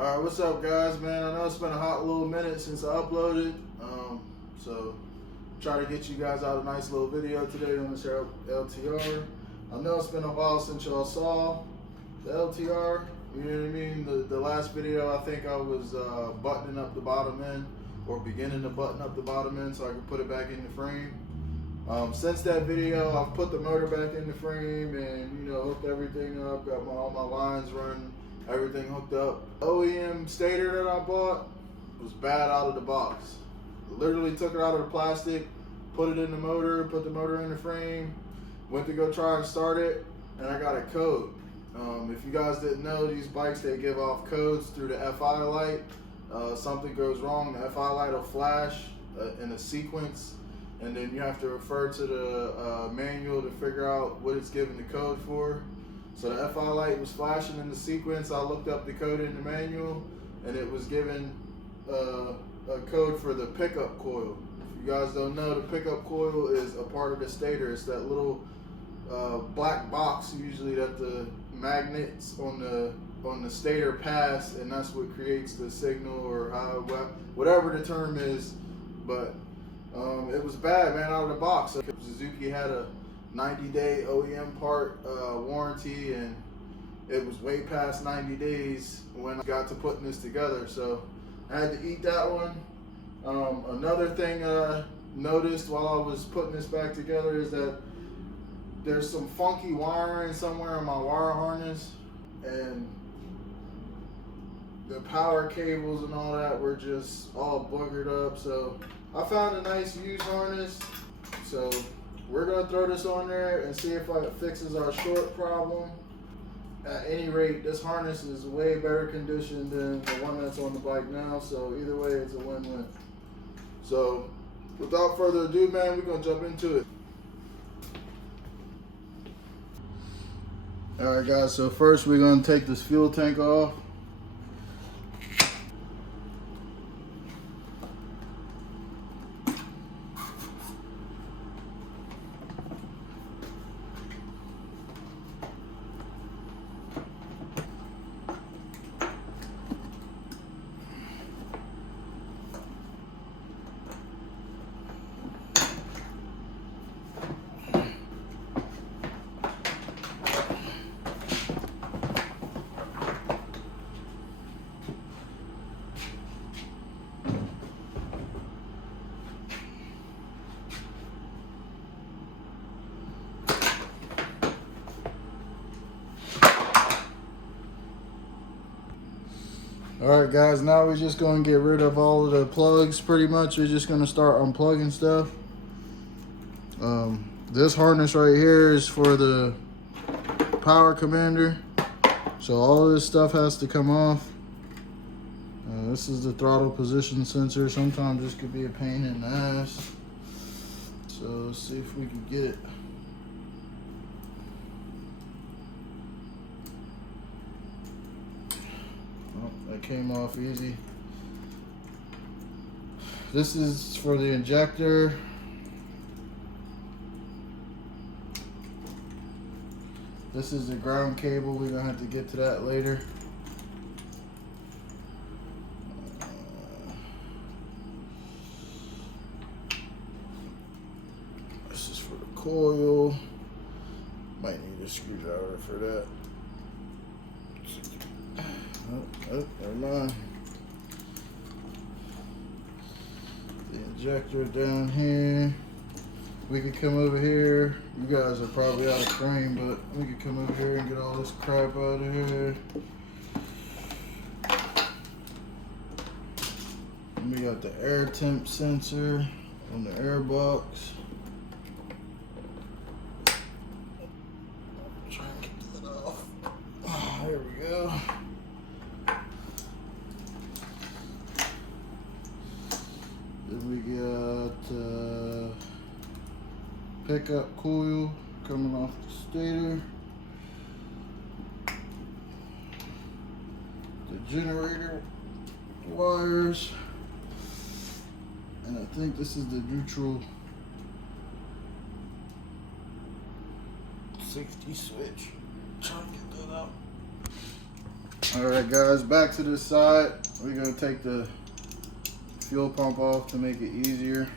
Alright, what's up guys, man? I know it's been a hot little minute since I uploaded. So try to get you guys out a nice little video today on this LTR. I know it's been a while since y'all saw the LTR, you know what I mean? The last video, I think I was buttoning up the bottom end, or beginning to button up the bottom end so I could put it back in the frame. Since that video, I've put the motor back in the frame and, you know, hooked everything up, got all my lines running, everything hooked up. OEM stator that I bought was bad out of the box. Literally took it out of the plastic, put it in the motor, put the motor in the frame, went to go try and start it, and I got a code. If you guys didn't know, these bikes, they give off codes through the FI light. Something goes wrong, the FI light will flash in a sequence, and then you have to refer to the manual to figure out what it's giving the code for. So the FI light was flashing in the sequence. I looked up the code in the manual, and it was given a code for the pickup coil. If you guys don't know, the pickup coil is a part of the stator. It's that little black box usually that the magnets on the stator pass, and that's what creates the signal, or whatever the term is. But it was bad, man, out of the box. So Suzuki had a 90-day OEM part warranty, and it was way past 90 days when I got to putting this together, so I had to eat that one. Another thing I noticed while I was putting this back together is that there's some funky wiring somewhere in my wire harness, and the power cables and all that were just all boogered up. So I found a nice used harness, so we're gonna throw this on there and see if it fixes our short problem. At any rate, this harness is way better condition than the one that's on the bike now, so either way it's a win-win. So without further ado, man, we're gonna jump into it. All right guys, so first we're gonna take this fuel tank off. Alright guys, now we're just going to get rid of all of the plugs pretty much. We're just going to start unplugging stuff. This harness right here is for the power commander. So all of this stuff has to come off. This is the throttle position sensor. Sometimes this could be a pain in the ass. So let's see if we can get it. That came off easy. This is for the injector. This is the ground cable. We're gonna have to get to that later. This is for the coil. Might need a screwdriver for that. Oh, never mind. The injector down here. We could come over here. You guys are probably out of frame, but we could come over here and get all this crap out of here. And we got the air temp sensor on the air box. Try and get that off. Oh, there we go. Then we got pickup coil coming off the stator. The generator wires. And I think this is the neutral safety switch. Try to get that out. Alright guys, back to this side. We're going to take the fuel pump off to make it easier.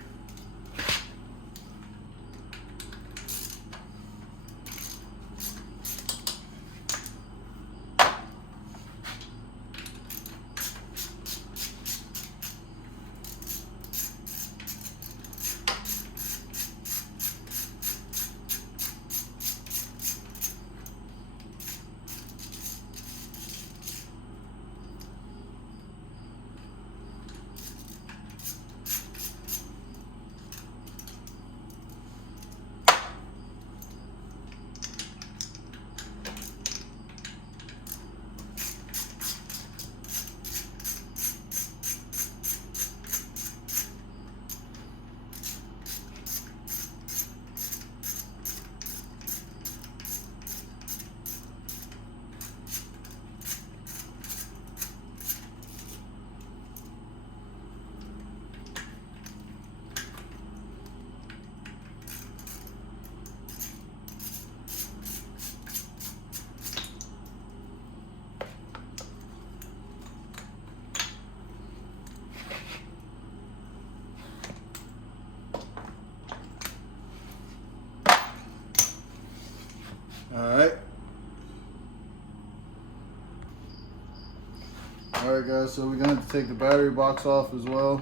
Alright guys, so we're going to have to take the battery box off as well.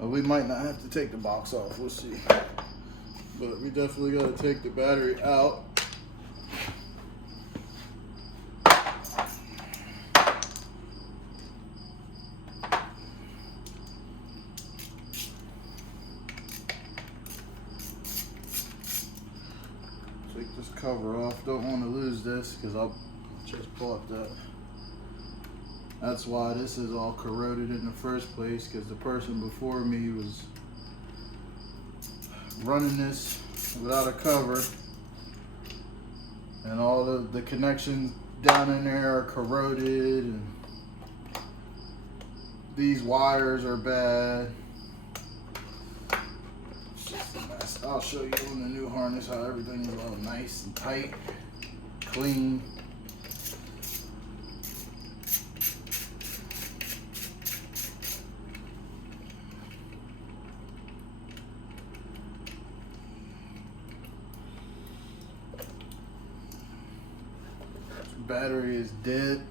We might not have to take the box off, we'll see. But we definitely got to take the battery out. Take this cover off. Don't want to lose this because I'll just pull up that. That's why this is all corroded in the first place, because the person before me was running this without a cover, and all the connections down in there are corroded, and these wires are bad. It's just a mess. I'll show you on the new harness how everything is all nice and tight, clean. Battery is dead,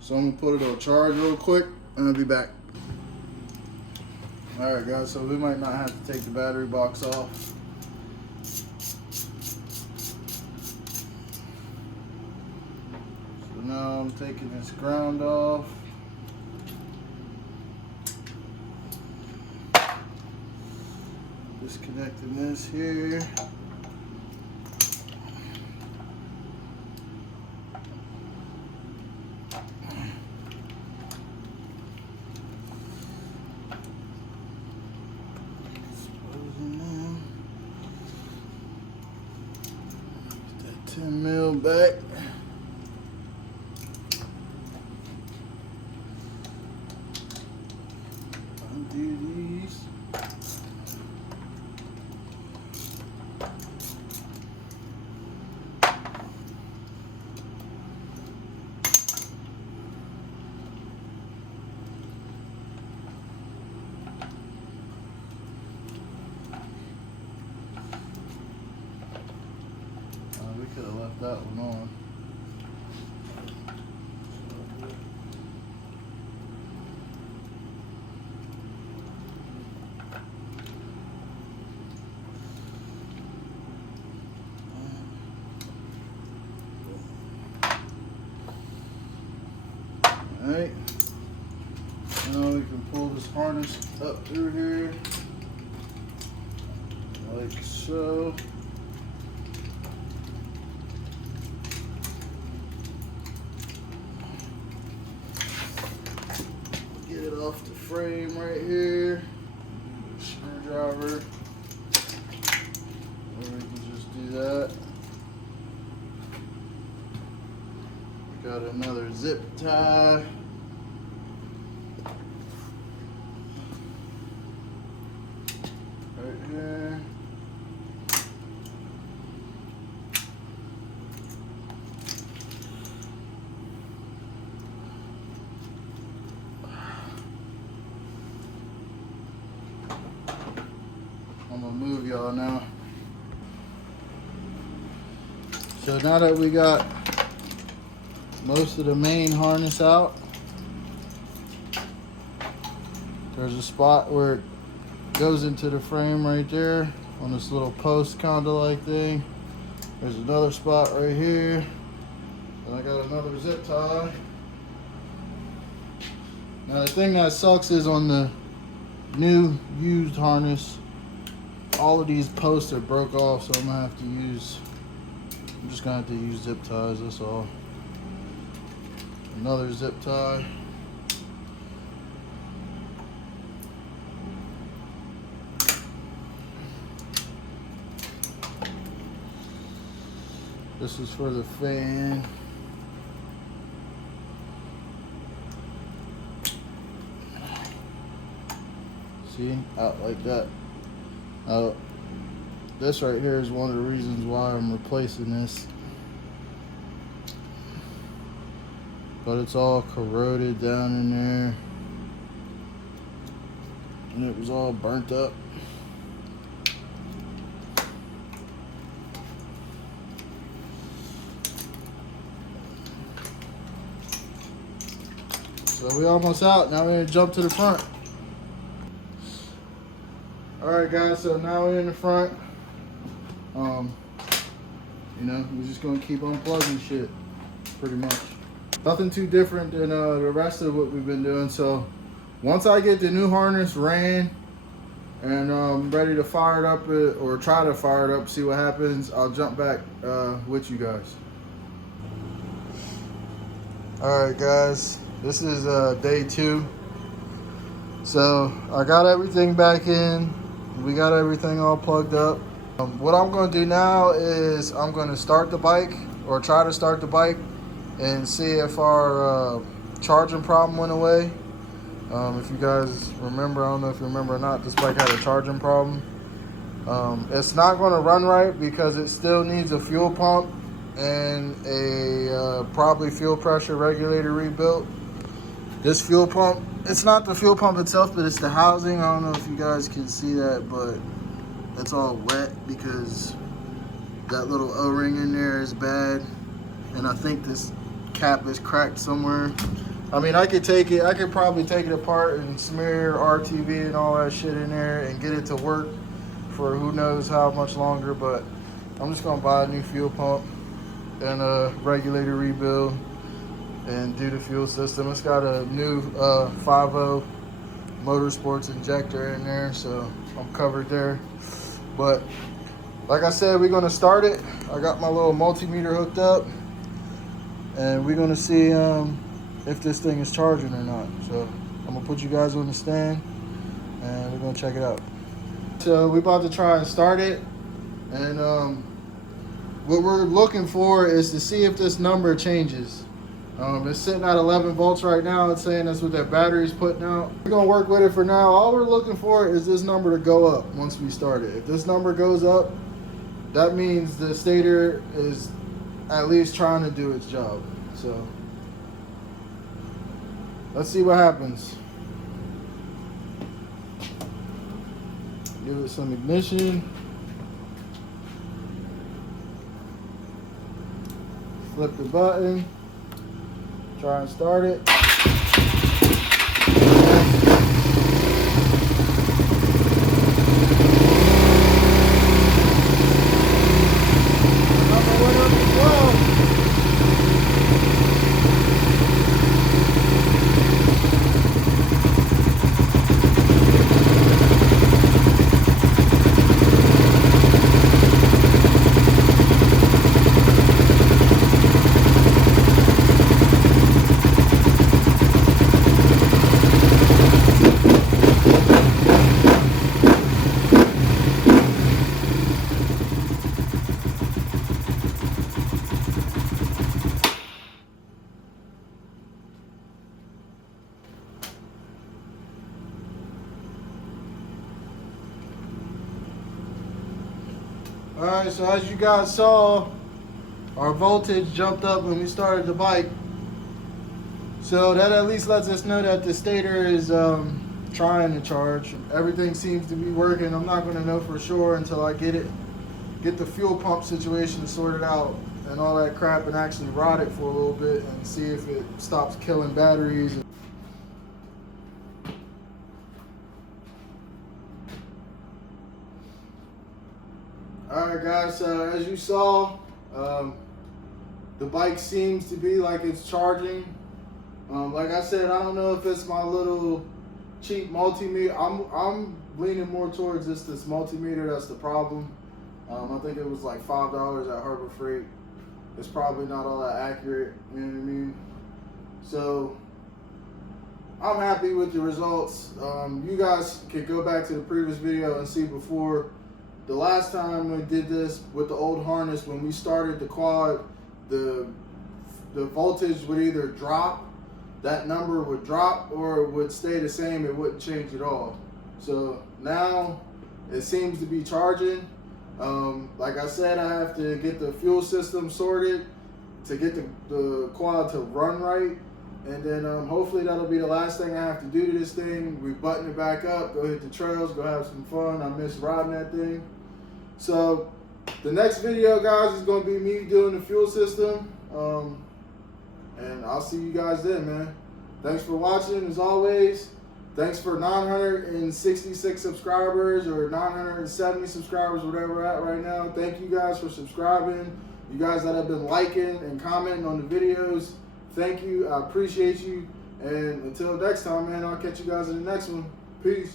so I'm gonna put it on charge real quick and I'll be back. Alright guys, so we might not have to take the battery box off. So now I'm taking this ground off. Disconnecting this here. That 10 mil back. Undo these. We could have left that one on. Alright, now we can pull this harness up through here, like so. Get it off the frame right here. Screwdriver, or we can just do that. Got another zip tie. Right here. move y'all now. So now that we got most of the main harness out, there's a spot where it goes into the frame right there on this little post kind of like thing. There's another spot right here, and I got another zip tie. Now the thing that sucks is on the new used harness, all of these posts are broke off, so I'm just gonna have to use zip ties, that's all. Another zip tie. This is for the fan. See, out like that. This right here is one of the reasons why I'm replacing this. But it's all corroded down in there. And it was all burnt up. So we almost out. Now we're gonna jump to the front. Alright guys, so now we're in the front. You know, we're just gonna keep unplugging shit, pretty much. Nothing too different than the rest of what we've been doing. So once I get the new harness ran and I'm ready to fire it up or try to fire it up, see what happens, I'll jump back with you guys. Alright guys, this is day 2. So I got everything back in. We got everything all plugged up. What I'm going to do now is I'm going to start the bike, or try to start the bike, and see if our charging problem went away. If you guys remember, I don't know if you remember or not, this bike had a charging problem. It's not going to run right because it still needs a fuel pump and a probably fuel pressure regulator rebuilt. This fuel pump, it's not the fuel pump itself, but it's the housing. I don't know if you guys can see that, but it's all wet because that little O-ring in there is bad. And I think this cap is cracked somewhere. I mean, I could probably take it apart and smear RTV and all that shit in there and get it to work for who knows how much longer, but I'm just gonna buy a new fuel pump and a regulator rebuild and do the fuel system. It's got a new 5.0 Motorsports injector in there, so I'm covered there. But like I said, we're gonna start it. I got my little multimeter hooked up, and we're gonna see if this thing is charging or not. So I'm gonna put you guys on the stand, and we're gonna check it out. So we're about to try and start it, and what we're looking for is to see if this number changes. It's sitting at 11 volts right now. It's saying that's what that battery's putting out. We're gonna work with it for now. All we're looking for is this number to go up once we start it. If this number goes up, that means the stator is at least trying to do its job. So let's see what happens. Give it some ignition. Flip the button. Try and start it. Number went up as well. Alright, so as you guys saw, our voltage jumped up when we started the bike. So that at least lets us know that the stator is trying to charge. Everything seems to be working. I'm not going to know for sure until I get the fuel pump situation sorted out and all that crap, and actually ride it for a little bit and see if it stops killing batteries. Alright guys, as you saw, the bike seems to be like it's charging. Like I said, I don't know if it's my little cheap multimeter. I'm leaning more towards this multimeter that's the problem. I think it was like $5 at Harbor Freight. It's probably not all that accurate, you know what I mean? So I'm happy with the results. You guys could go back to the previous video and see before. The last time we did this with the old harness, when we started the quad, the voltage would either drop, that number would drop, or it would stay the same, it wouldn't change at all. So now it seems to be charging. Like I said, I have to get the fuel system sorted to get the quad to run right. And then hopefully that'll be the last thing I have to do to this thing. We button it back up, go hit the trails, go have some fun. I miss riding that thing. So the next video, guys, is going to be me doing the fuel system. And I'll see you guys then, man. Thanks for watching, as always. Thanks for 966 subscribers or 970 subscribers, whatever we're at right now. Thank you guys for subscribing. You guys that have been liking and commenting on the videos, thank you. I appreciate you. And until next time, man, I'll catch you guys in the next one. Peace.